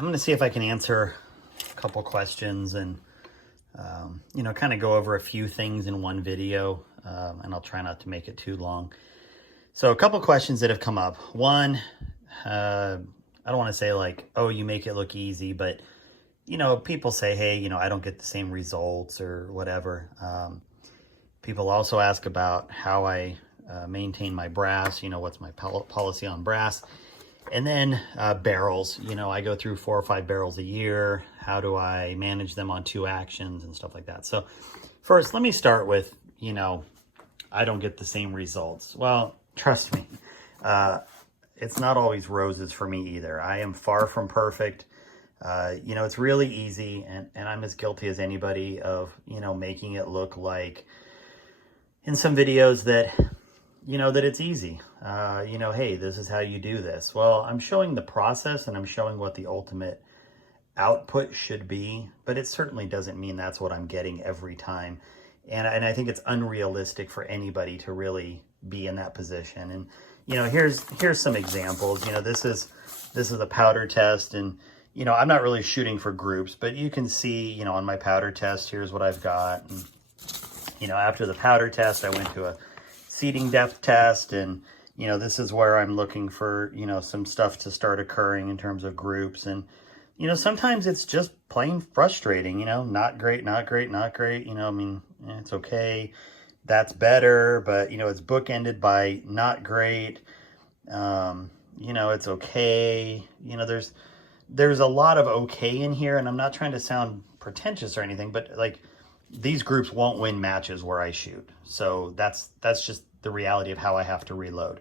I'm going to see if I can answer a couple questions and, kind of go over a few things in one video, and I'll try not to make it too long. So a couple questions that have come up. One, I don't want to say like, oh, you make it look easy, but, people say, hey, I don't get the same results or whatever. People also ask about how I maintain my brass, what's my policy on brass. And then barrels, I go through 4 or 5 barrels a year. How do I manage them on 2 actions and stuff like that? So first, let me start with, I don't get the same results. Well, trust me, it's not always roses for me either. I am far from perfect. It's really easy, and I'm as guilty as anybody of, making it look like in some videos that, that it's easy. Hey, this is how you do this. Well, I'm showing the process and I'm showing what the ultimate output should be, but it certainly doesn't mean that's what I'm getting every time. And I think it's unrealistic for anybody to really be in that position. And, here's some examples. This is a powder test, and, I'm not really shooting for groups, but you can see, on my powder test, here's what I've got. And, after the powder test, I went to a seating depth test, and, this is where I'm looking for, some stuff to start occurring in terms of groups. And, sometimes it's just plain frustrating, not great, not great, not great. It's okay. That's better, but, it's bookended by not great. It's okay. There's a lot of okay in here, and I'm not trying to sound pretentious or anything, but like these groups won't win matches where I shoot. So that's just the reality of how I have to reload.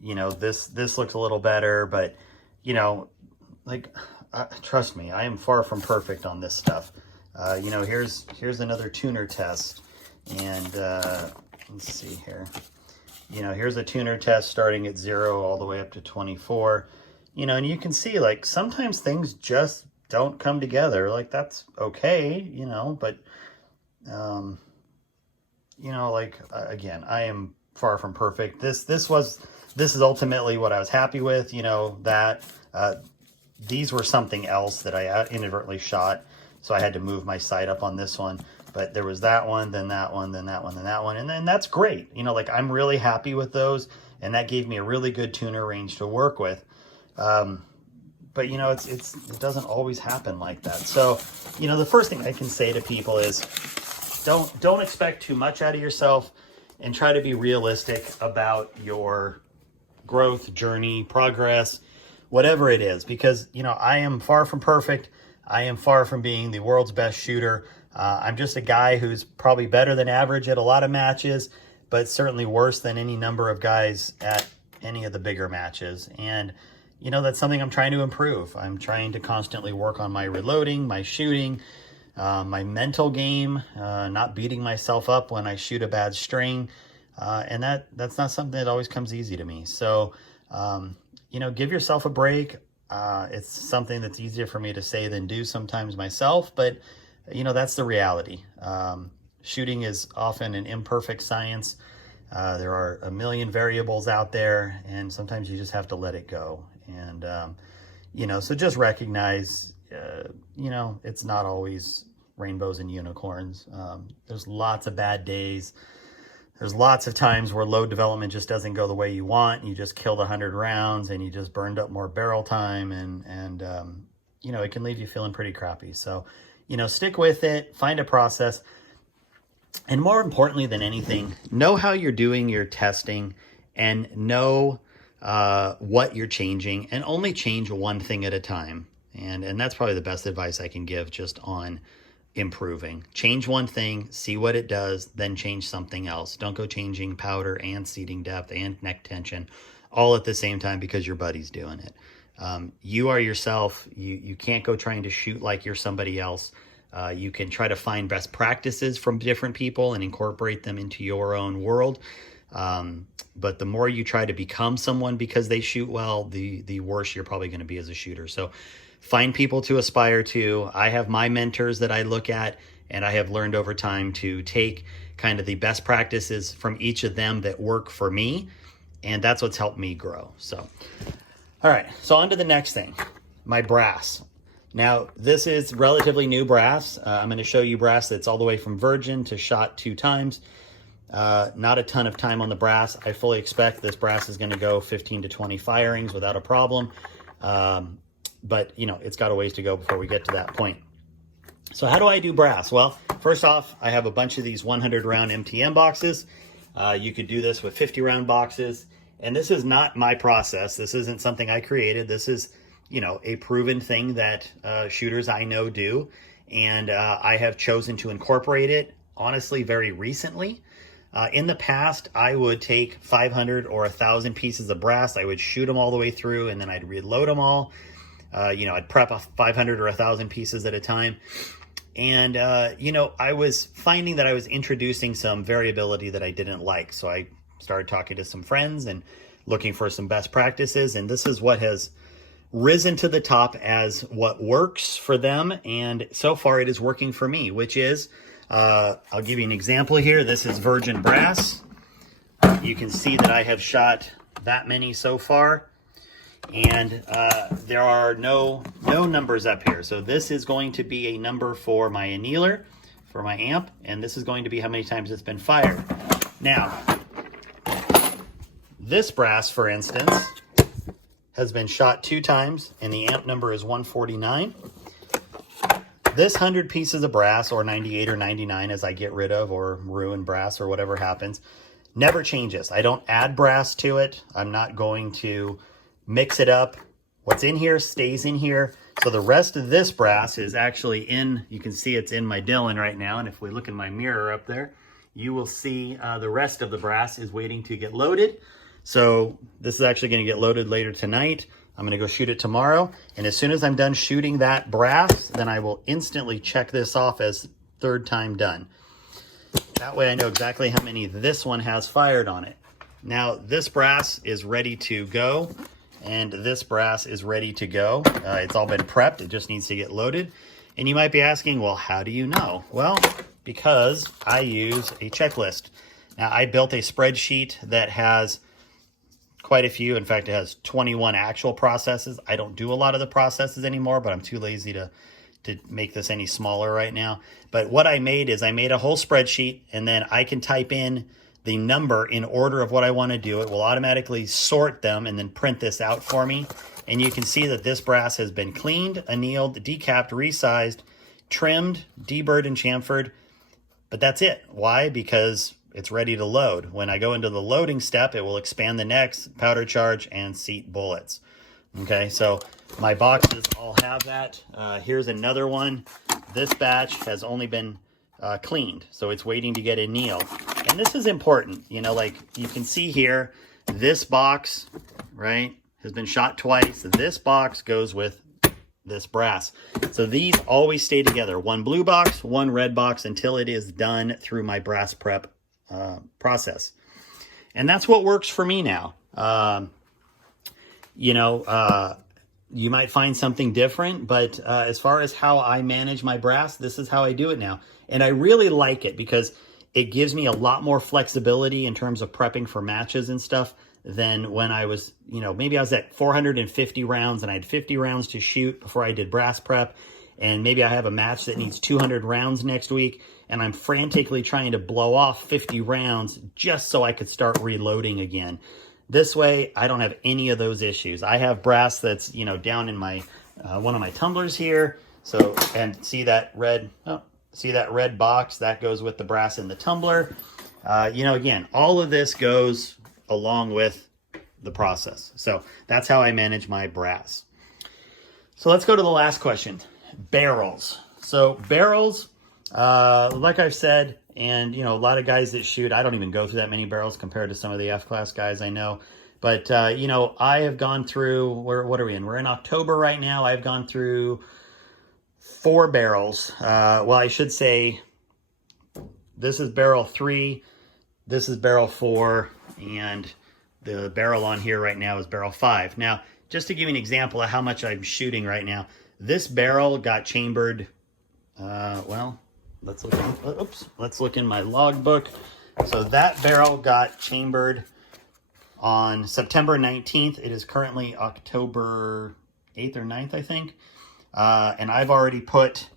This looks a little better, but, trust me, I am far from perfect on this stuff. Here's another tuner test. And let's see here. Here's a tuner test starting at 0 all the way up to 24. And you can see, like, sometimes things just don't come together. Like, that's okay, but, again, I am far from perfect. This is ultimately what I was happy with, these were something else that I inadvertently shot. So I had to move my sight up on this one, but there was that one, then that one, then that one, then that one. And then that's great. I'm really happy with those. And that gave me a really good tuner range to work with. But it doesn't always happen like that. So, the first thing I can say to people is don't expect too much out of yourself, and try to be realistic about your growth, journey, progress, whatever it is, because, I am far from perfect. I am far from being the world's best shooter. I'm just a guy who's probably better than average at a lot of matches, but certainly worse than any number of guys at any of the bigger matches. And that's something I'm trying to improve. I'm trying to constantly work on my reloading, my shooting, my mental game, not beating myself up when I shoot a bad string. And that's not something that always comes easy to me. So, give yourself a break. It's something that's easier for me to say than do sometimes myself, but, that's the reality. Shooting is often an imperfect science. There are a million variables out there, and sometimes you just have to let it go. And, so just recognize, it's not always rainbows and unicorns. There's lots of bad days. There's lots of times where load development just doesn't go the way you want. You just killed 100 rounds and you just burned up more barrel time, and it can leave you feeling pretty crappy. So, stick with it, find a process. And more importantly than anything, know how you're doing your testing, and know what you're changing, and only change one thing at a time. And that's probably the best advice I can give just on improving. Change one thing, see what it does, then change something else. Don't go changing powder and seating depth and neck tension all at the same time because your buddy's doing it. You are yourself. You can't go trying to shoot like you're somebody else. You can try to find best practices from different people and incorporate them into your own world. But the more you try to become someone because they shoot well, the worse you're probably going to be as a shooter. So find people to aspire to. I have my mentors that I look at, and I have learned over time to take kind of the best practices from each of them that work for me. And that's what's helped me grow. So, all right, so on to the next thing. my brass. Now, this is relatively new brass. I'm going to show you brass that's all the way from virgin to shot 2 times. Not a ton of time on the brass. I fully expect this brass is going to go 15 to 20 firings without a problem. But, you know, it's got a ways to go before we get to that point. So how do I do brass? Well, first off, I have a bunch of these 100 round MTM boxes. You could do this with 50 round boxes. And this is not my process. This isn't something I created. This is, you know, a proven thing that shooters I know do. And I have chosen to incorporate it, honestly, very recently. In the past, I would take 500 or 1,000 pieces of brass. I would shoot them all the way through, and then I'd reload them all. You know, I'd prep 500 or 1,000 pieces at a time. And, you know, I was finding that I was introducing some variability that I didn't like. So I started talking to some friends and looking for some best practices. And this is what has risen to the top as what works for them. And so far it is working for me, which is, I'll give you an example here. This is virgin brass. You can see that I have shot that many so far. And there are no numbers up here. So this is going to be a number for my annealer, for my amp, and this is going to be how many times it's been fired. Now, this brass, for instance, has been shot 2 times, and the amp number is 149. This 100 pieces of brass, or 98 or 99 as I get rid of or ruin brass or whatever happens, never changes. I don't add brass to it. I'm not going to mix it up. What's in here stays in here. So the rest of this brass is actually in, you can see it's in my Dillon right now. And if we look in my mirror up there, you will see the rest of the brass is waiting to get loaded. So this is actually going to get loaded later tonight. I'm going to go shoot it tomorrow. And as soon as I'm done shooting that brass, then I will instantly check this off as 3rd time done. That way I know exactly how many this one has fired on it. Now this brass is ready to go. And this brass is ready to go. It's all been prepped. It just needs to get loaded. And you might be asking, well, how do you know? Well, because I use a checklist. Now, I built a spreadsheet that has quite a few. In fact, it has 21 actual processes. I don't do a lot of the processes anymore, but I'm too lazy to make this any smaller right now. But what I made is I made a whole spreadsheet, and then I can type in the number in order of what I want to do. It will automatically sort them and then print this out for me. And you can see that this brass has been cleaned, annealed, decapped, resized, trimmed, deburred, and chamfered. But that's it. Why? Because it's ready to load. When I go into the loading step, it will expand the necks, powder charge, and seat bullets. Okay, so my boxes all have that. Here's another one. This batch has only been cleaned, so it's waiting to get annealed. And this is important, you know, like you can see here, this box, right, has been shot twice. This box goes with this brass. So these always stay together. One blue box, one red box until it is done through my brass prep process. And that's what works for me now. You know, you might find something different, but as far as how I manage my brass, this is how I do it now. And I really like it because it gives me a lot more flexibility in terms of prepping for matches and stuff than when I was, you know, maybe I was at 450 rounds and I had 50 rounds to shoot before I did brass prep. And maybe I have a match that needs 200 rounds next week, and I'm frantically trying to blow off 50 rounds just so I could start reloading again. This way, I don't have any of those issues. I have brass that's, you know, down in my one of my tumblers here. So, and see that red, see that red box? That goes with the brass in the tumbler. You know, again, all of this goes along with the process. So that's how I manage my brass. So let's go to the last question. Barrels. So barrels, like I've said, and, you know, a lot of guys that shoot, I don't even go through that many barrels compared to some of the F-class guys I know. But, you know, I have gone through, what are we in? We're in October right now. I've gone through 4 barrels. Well, I should say this is barrel 3, this is barrel 4, and the barrel on here right now is barrel 5. Now, just to give you an example of how much I'm shooting right now, this barrel got chambered, well, let's look in my logbook. So that barrel got chambered on September 19th. It is currently October 8th or 9th, I think. And I've already put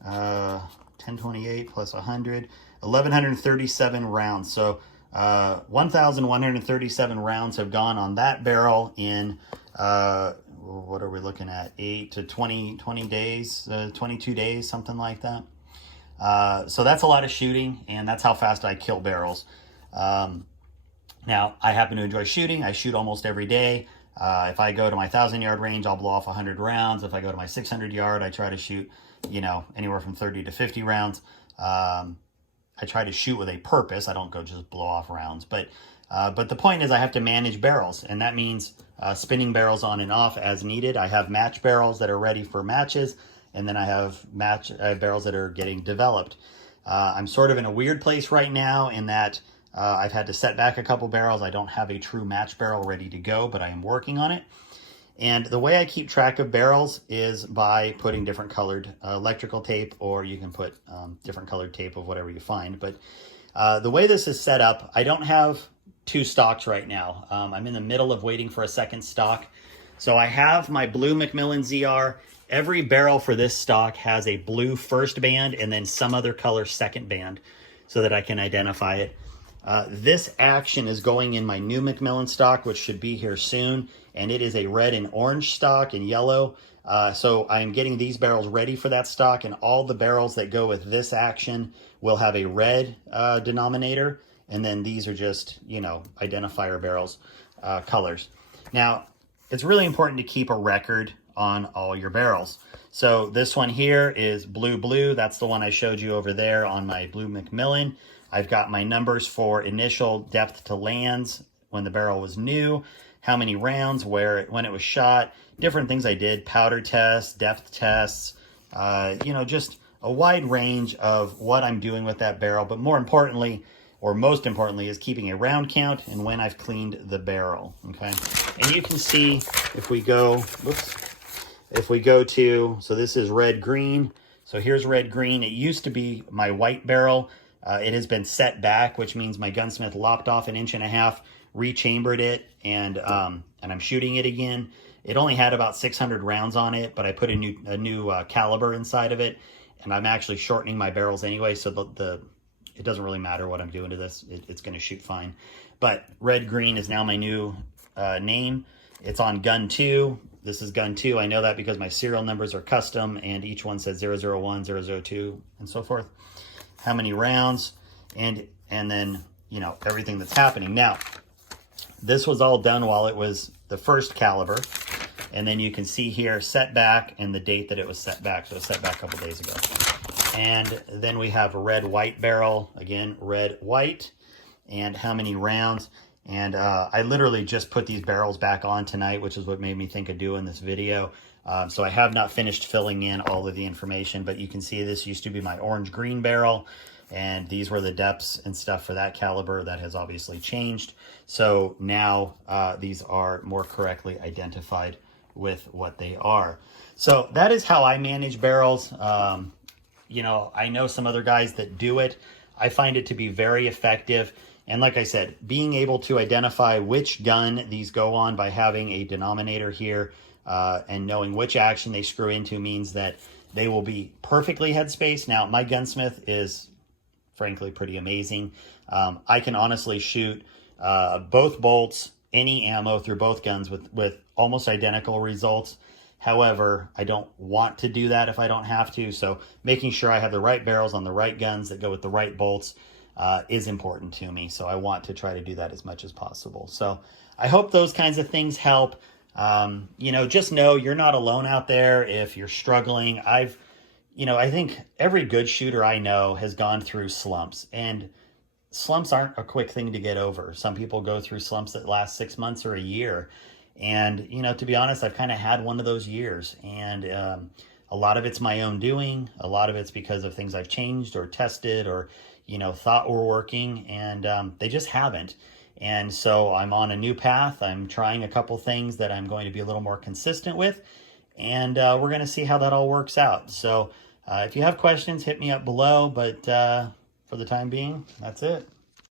1028 plus 100, 1,137 rounds. So 1,137 rounds have gone on that barrel in, what are we looking at? 8 to 20 days, 22 days, something like that. So that's a lot of shooting, and that's how fast I kill barrels. Now, I happen to enjoy shooting. I shoot almost every day. If I go to my 1,000-yard range, I'll blow off 100 rounds. If I go to my 600-yard, I try to shoot, anywhere from 30 to 50 rounds. I try to shoot with a purpose. I don't go just blow off rounds. But the point is I have to manage barrels, and that means spinning barrels on and off as needed. I have match barrels that are ready for matches, and then I have barrels that are getting developed. I'm sort of in a weird place right now in that I've had to set back a couple barrels. I don't have a true match barrel ready to go, but I am working on it. And the way I keep track of barrels is by putting different colored electrical tape, or you can put different colored tape of whatever you find. But the way this is set up, I don't have 2 stocks right now. I'm in the middle of waiting for a second stock. So I have my blue Macmillan ZR. Every barrel for this stock has a blue first band and then some other color second band so that I can identify it. This action is going in my new Macmillan stock, which should be here soon, and it is a red and orange stock and yellow. So I'm getting these barrels ready for that stock, and all the barrels that go with this action will have a red denominator, and then these are just, identifier barrels, colors. Now, it's really important to keep a record on all your barrels. So this one here is blue. That's the one I showed you over there on my blue Macmillan. I've got my numbers for initial depth to lands when the barrel was new, how many rounds, when it was shot, different things I did, powder tests, depth tests, just a wide range of what I'm doing with that barrel. But more importantly, or most importantly, is keeping a round count and when I've cleaned the barrel, okay? And you can see if we go to, so this is red-green. So here's red-green. It used to be my white barrel. It has been set back, which means my gunsmith lopped off 1.5 inches, rechambered it, and I'm shooting it again. It only had about 600 rounds on it, but I put a new caliber inside of it, and I'm actually shortening my barrels anyway, so it doesn't really matter what I'm doing to this. It's going to shoot fine. But red-green is now my new name. It's on gun 2. This is gun 2. I know that because my serial numbers are custom, and each one says 001, 002, and so forth. How many rounds, and then, everything that's happening. Now, this was all done while it was the first caliber, and then you can see here set back and the date that it was set back. So it was set back a couple days ago. And then we have a red-white barrel, again, red-white, and how many rounds. And I literally just put these barrels back on tonight, which is what made me think of doing this video. So I have not finished filling in all of the information, but you can see this used to be my orange-green barrel, and these were the depths and stuff for that caliber. That has obviously changed. So now these are more correctly identified with what they are. So that is how I manage barrels. I know some other guys that do it. I find it to be very effective. And like I said, being able to identify which gun these go on by having a denominator here and knowing which action they screw into means that they will be perfectly headspace. Now, my gunsmith is frankly pretty amazing. I can honestly shoot both bolts, any ammo through both guns with almost identical results. However, I don't want to do that if I don't have to. So making sure I have the right barrels on the right guns that go with the right bolts is important to me. So I want to try to do that as much as possible. So I hope those kinds of things help. Just know you're not alone out there if you're struggling. I think every good shooter I know has gone through slumps, and slumps aren't a quick thing to get over. Some people go through slumps that last 6 months or a year. And, to be honest, I've kind of had one of those years, and a lot of it's my own doing. A lot of it's because of things I've changed or tested or, thought were working, and they just haven't. And so I'm on a new path. I'm trying a couple things that I'm going to be a little more consistent with, and we're going to see how that all works out. So if you have questions, hit me up below, but for the time being, that's it.